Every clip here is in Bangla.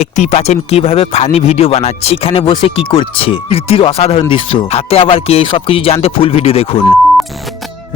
দেখতেই পাচ্ছেন কিভাবে ফানি ভিডিও বানাচ্ছে, এখানে বসে কি করছে, কীর্তির অসাধারণ দৃশ্য, হাতে আবার কি, এই সব কিছু জানতে ফুল ভিডিও দেখুন।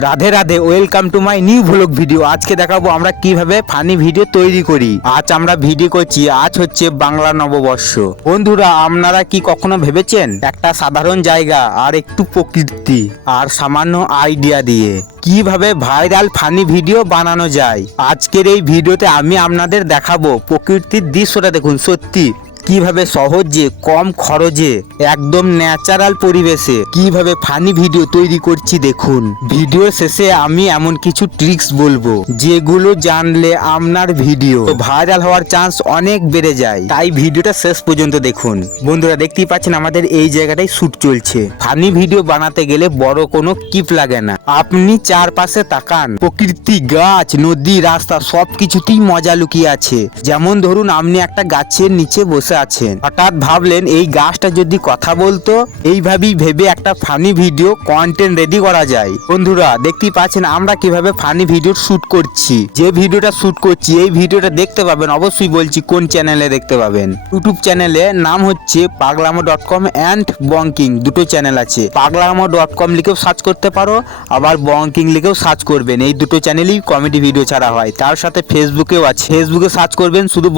Radhe Radhe, welcome to my new vlog video. আজকে দেখাবো আমরা কিভাবে ফানি ভিডিও তৈরি করি। আজ আমরা ভিডিও করছি, আজ হচ্ছে বাংলা নববর্ষ। বন্ধুরা, আপনারা কি কখনো ভেবেছেন একটা সাধারণ জায়গা আর একটু প্রকৃতি আর সামান্য আইডিয়া দিয়ে কিভাবে ভাইরাল ফানি ভিডিও বানানো যায়? আজকের এই ভিডিওতে আমি আপনাদের দেখাবো প্রকৃতির দৃশ্যটা দেখুন, সত্যি কিভাবে সহজে কম খরচে একদম ন্যাচারাল পরিবেশে কিভাবে ফানি ভিডিও তৈরি করছি দেখুন। ভিডিও শেষে আমি এমন কিছু ট্রিক্স বলবো যেগুলো জানলে আপনার ভিডিও ভাইরাল হওয়ার চান্স অনেক বেড়ে যায়, তাই ভিডিওটা শেষ পর্যন্ত দেখুন। বন্ধুরা, দেখতেই পাচ্ছেন আমাদের এই জায়গাটায় শুট চলছে। ফানি ভিডিও বানাতে গেলে বড় কোনো কিপ লাগে না, আপনি চারপাশে তাকান, প্রকৃতি, গাছ, নদী, রাস্তা সবকিছুতেই মজা লুকিয়ে আছে। যেমন ধরুন আপনি একটা গাছের নিচে বসে আছেন, হঠাৎ ভাবলেন এই গাছটা যদি কথা বলতো। এইভাবেই ভেবে একটা ফানি ভিডিও কন্টেন্ট রেডি করা যায়। বন্ধুরা, দেখতেই পাচ্ছেন আমরা কিভাবে ফানি ভিডিও শুট করছি। যে ভিডিওটা শুট করছি এই ভিডিওটা দেখতে পাবেন, অবশ্যই বলছি কোন চ্যানেলে দেখতে পাবেন। ইউটিউব চ্যানেলে নাম হচ্ছে পাগলামো.com অ্যান্ড বঙ্কিং, দুটো চ্যানেল আছে। পাগলামো.com লিখেও সার্চ করতে পারো, আবার বঙ্কিং লিখেও সার্চ করবেন। এই দুটো চ্যানেলেই কমেডি ভিডিও ছাড়া হয়। তার সাথে ফেসবুকেও আছে, ফেসবুকে সার্চ করবেন শুধু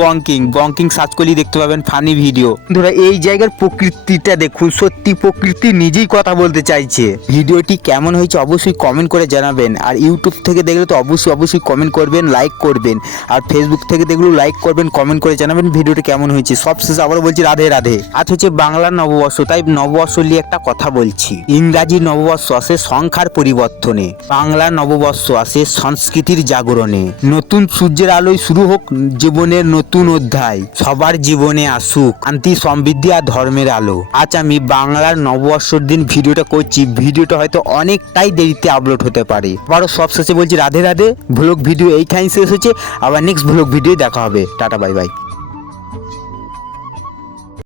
বঙ্কিং সার্চ করলেই দেখতে পাবেন ফানি ভিডিও। ধরো এই জায়গার প্রকৃতিটা দেখুন, সত্যি প্রকৃতি নিজেই কথা বলতে চাইছে। ভিডিওটি কেমন হয়েছে অবশ্যই কমেন্ট করে জানাবেন। আর ইউটিউব থেকে দেখলে তো অবশ্যই কমেন্ট করবেন, লাইক করবেন। আর ফেসবুক থেকে দেখলেও লাইক করবেন, কমেন্ট করে জানাবেন ভিডিওটি কেমন হয়েছে। সবশেষে আবার বলছি রাধে রাধে। আজ হচ্ছে বাংলার নববর্ষ, তাই নববর্ষ নিয়ে একটা কথা বলছি। ইংরাজি নববর্ষ আসে সংখ্যার পরিবর্তনে, বাংলার নববর্ষ আসে সংস্কৃতির জাগরণে। নতুন সূর্যের আলোয় শুরু হোক জীবনের নতুন অধ্যায়, সবার জীবনে আসুক শান্তি, সমৃদ্ধি আর ধর্মের আলো। আজ আমি বাংলার নববর্ষের দিন ভিডিওটা করছি। ভিডিওটা হয়তো অনেকটাই দেরিতে আপলোড হতে পারে। আবারও সব শেষে বলছি রাধে রাধে। ভ্লগ ভিডিও এইখানেই শেষ হচ্ছে, আবার নেক্সট ভ্লগ ভিডিও দেখা হবে। Tata, bye bye.